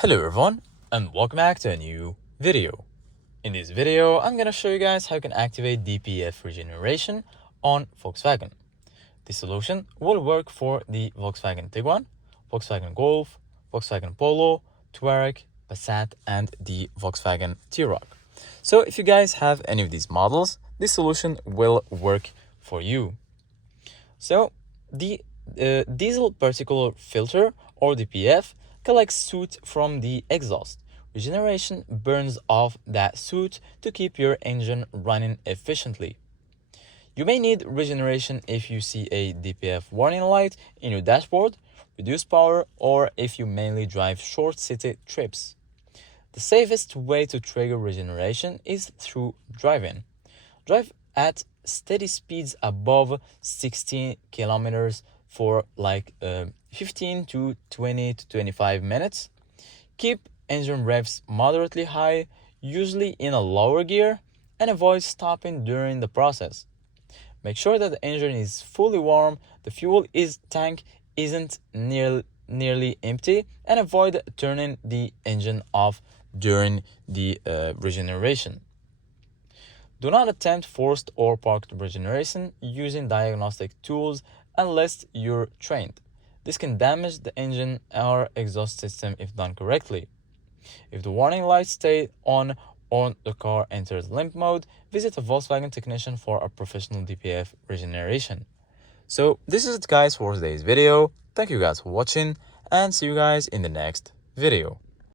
Hello everyone, and welcome back to a new video. In this video, I'm gonna show you guys how you can activate DPF Regeneration on Volkswagen. This solution will work for the Volkswagen Tiguan, Volkswagen Golf, Volkswagen Polo, Touareg, Passat, and the Volkswagen Touareg. So if you guys have any of these models, this solution will work for you. So the diesel particulate filter, or DPF, collects soot from the exhaust. Regeneration burns off that soot to keep your engine running efficiently. You may need regeneration if you see a DPF warning light in your dashboard, reduced power, or if you mainly drive short city trips. The safest way to trigger regeneration is through driving. Drive at steady speeds above 60 kilometers for 15 to 20 to 25 minutes. Keep engine revs moderately high, usually in a lower gear, and avoid stopping during the process. Make sure that the engine is fully warm, the fuel tank isn't nearly empty, and avoid turning the engine off during the regeneration. Do not attempt forced or parked regeneration using diagnostic tools unless you're trained. This can damage the engine or exhaust system if done correctly. If the warning lights stay on or the car enters limp mode, visit a Volkswagen technician for a professional DPF regeneration. So this is it guys for today's video. Thank you guys for watching and see you guys in the next video.